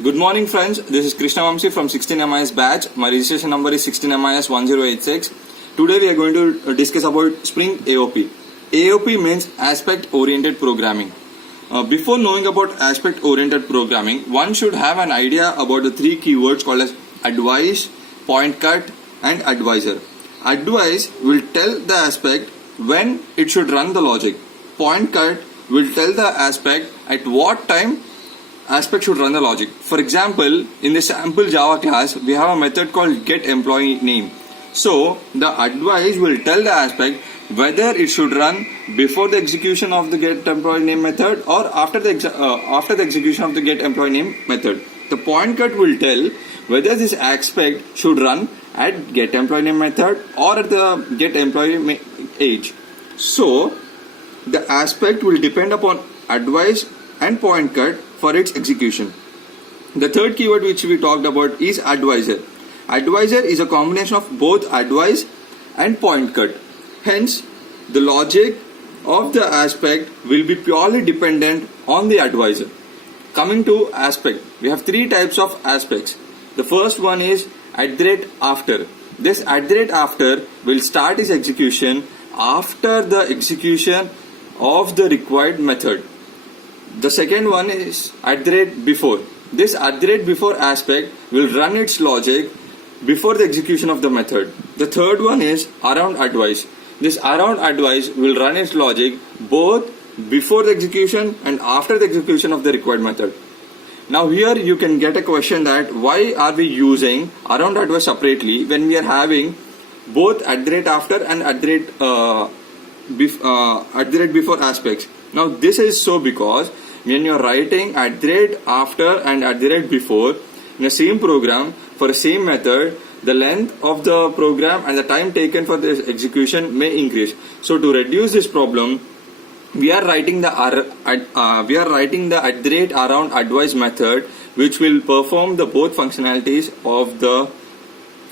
Good morning friends, this is Krishna Vamsi from 16MIS batch. My registration number is 16MIS1086. Today we are going to discuss about Spring AOP. AOP means Aspect Oriented Programming. Before knowing about Aspect Oriented Programming, one should have an idea about the three keywords called as advice, point cut and advisor. Advice will tell the aspect when it should run the logic. Point cut will tell the aspect at what time aspect should run the logic. For example, in the sample Java class, we have a method called getEmployeeName. So the advice will tell the aspect whether it should run before the execution of the getEmployeeName method or after the execution of the getEmployeeName method. The point cut will tell whether this aspect should run at getEmployeeName method or at the getEmployee age. So the aspect will depend upon advice and point cut for its execution. The third keyword which we talked about is advisor. Advisor is a combination of both advice and point cut. Hence, the logic of the aspect will be purely dependent on the advisor. Coming to aspect, we have three types of aspects. The first one is @after. This @after will start its execution after the execution of the required method. The second one is @before. This @before aspect will run its logic before the execution of the method. The third one is AroundAdvice. This AroundAdvice will run its logic both before the execution and after the execution of the required method. Now here you can get a question that why are we using AroundAdvice separately when we are having both @after and @before aspects. Now this is so because when you are writing @after and @before in the same program for the same method, the length of the program and the time taken for this execution may increase. So to reduce this problem, we are writing the @AroundAdvice method, which will perform the both functionalities of the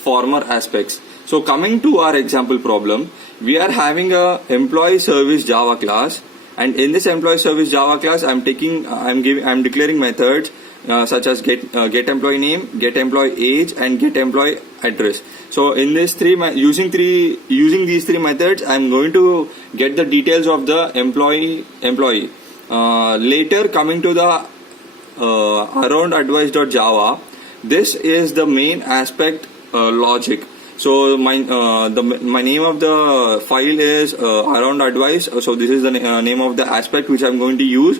former aspects. So coming to our example problem, we are having a employee service Java class, and in this employee service Java class, I'm declaring methods such as getEmployeeName, getEmployeeAge, and getEmployeeAddress. So in this using these three methods, I'm going to get the details of the employee. Later, coming to the AroundAdvice.java, this is the main aspect logic. So my name of the file is AroundAdvice. So this is the name of the aspect which I'm going to use,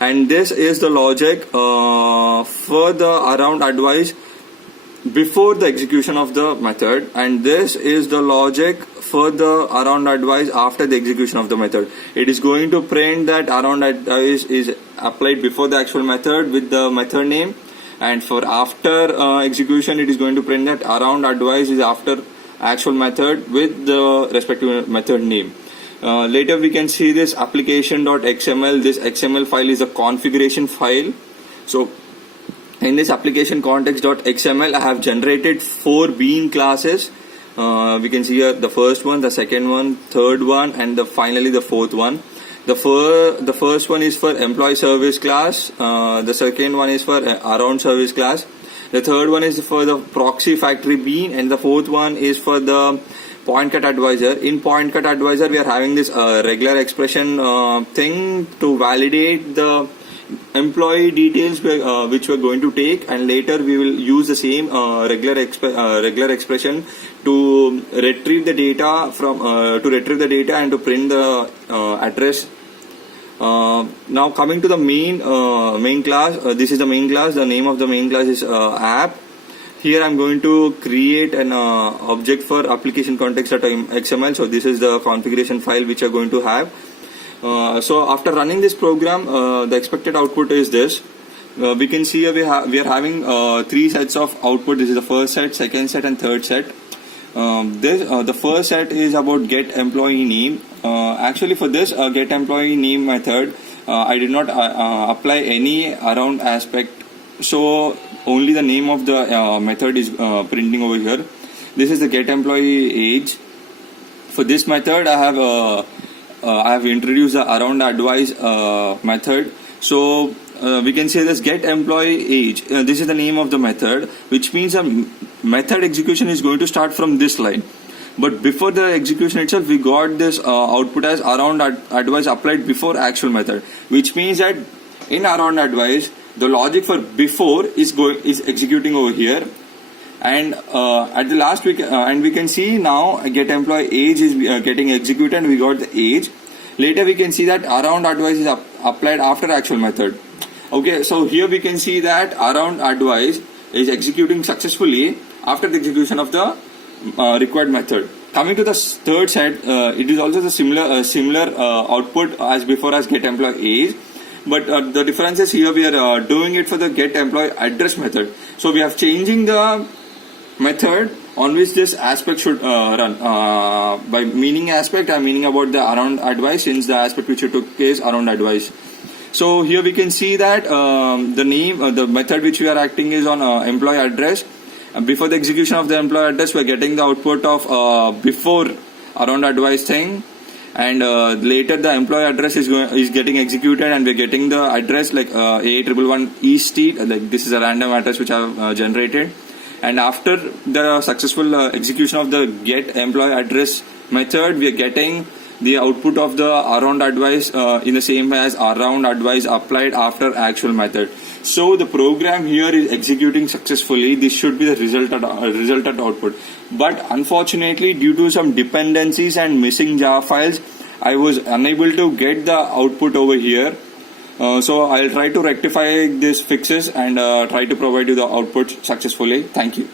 and this is the logic for the AroundAdvice before the execution of the method, and this is the logic for the AroundAdvice after the execution of the method. It is going to print that AroundAdvice is applied before the actual method with the method name, and for after execution it is going to print that AroundAdvice is after actual method with the respective method name. Later we can see this application.xml. This XML file is a configuration file. So in this application context.xml, I have generated 4 bean classes. We can see here the first one, the second one, third one, and finally the fourth one. The first one is for employee service class. The second one is for around service class. The third one is for the proxy factory bean, and the fourth one is for the point cut advisor. In point cut advisor, we are having this regular expression thing to validate the employee details which we are going to take, and later we will use the same regular expression to retrieve the data and to print the address. Now coming to the main class, this is the main class. The name of the main class is app. Here I'm going to create an object for application context.xml. So this is the configuration file which are going to have. So after running this program, the expected output is this. We can see we are having 3 sets of output. This is the first set, second set, and third set. The first set is about getEmployeeName. Actually, for this getEmployeeName method, I did not apply any around aspect. So only the name of the method is printing over here. This is the getEmployeeAge. For this method, I have introduced the AroundAdvice method. So we can say this get employee age. This is the name of the method, which means a method execution is going to start from this line. But before the execution itself, we got this output as around advice applied before actual method, which means that in AroundAdvice, the logic for before is executing over here, and at the last we can see now get employee age is getting executed, and we got the age. Later we can see that AroundAdvice is applied after actual method. Okay, so here we can see that AroundAdvice is executing successfully after the execution of the required method. Coming to the third set, it is also the similar output as before as get employee age, but the difference is here we are doing it for the get employee address method. So we are changing the method on which this aspect should run. By meaning aspect, I'm meaning about the AroundAdvice, since the aspect which you took is AroundAdvice. So here we can see that the method which we are acting is on employee address. Before the execution of the employee address, we are getting the output of before AroundAdvice thing, and later the employee address is getting executed, and we are getting the address like A111 East Street. Like this is a random address which I have generated. And after the successful execution of the get employee address method, we are getting the output of the AroundAdvice in the same way as AroundAdvice applied after actual method. So the program here is executing successfully. This should be the resultant output. But unfortunately, due to some dependencies and missing Java files, I was unable to get the output over here. So I'll try to rectify these fixes and try to provide you the output successfully. Thank you.